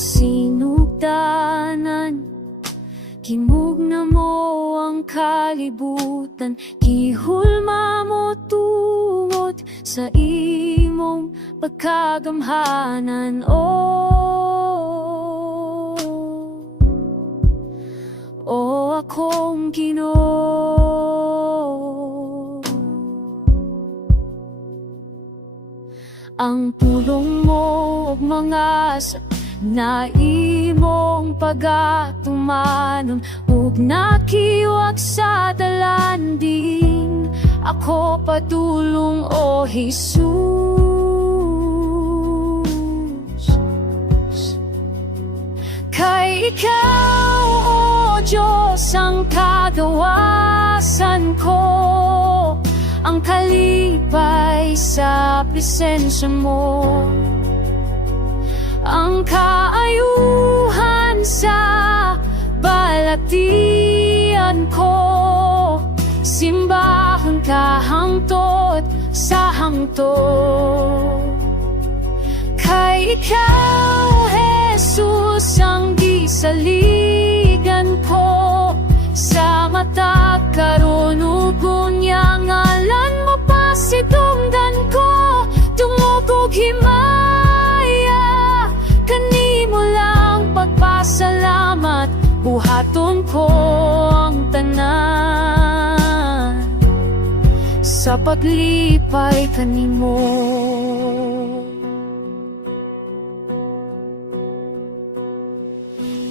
sinugdanan. Kimugna mo ang kalibutan, gihulma mo tungod sa imong pagkagamhanan. O akong Ginoo, ang pulong mo ug mga na imong pagatumanon ug nakiwag sa dalanding. Ako padulong, o Jesus, kay ikaw, o Diyos, ang kagawasan ko, ang kalipay sa presensya mo, ang kaayuhan sa balatian ko. Simbahon ka hangtod sa hangtod, kay ikaw, Jesus, ang gisaligan ko. Sa mata karon ug unya ngalan mo pasidungdan ko, tumugog himaya, kanimo lang pagpasalamat, buhaton ko ang tanan sa paglipay kanimo.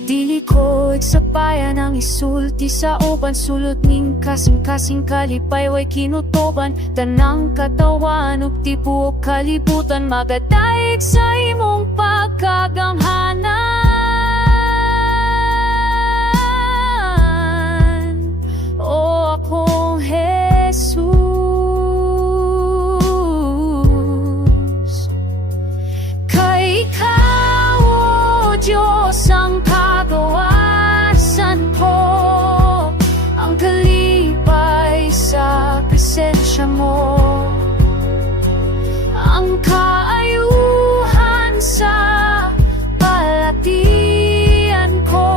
Dili ko igsapayan ang isulti sa uban, sulod ning kasing-kasing kalipay way kinutoban. Tanang katawan ug tibuok kalibutan, magadaig sa imong pagkagamhanan. O akong Jesus, kay ikaw, o Diyos, ang kagawasan ko, ang kalipay sa presensya mo, ang kaayuhan sa balatian ko.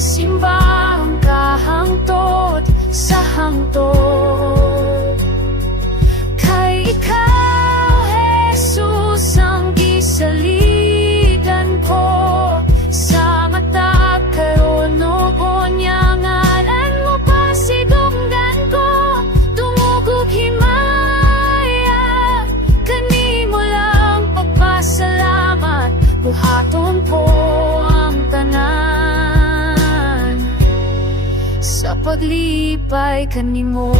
Simbahon ka hangtod sa hangtod, kay ikaw, Jesus, ang gisaligan ko. Sa mata karon ug unya ngalan mo pasidungdan ko, tumugog himaya, kanimo lang pagpasalamat, buhaton ko ang tanan sa paglipay kanimo.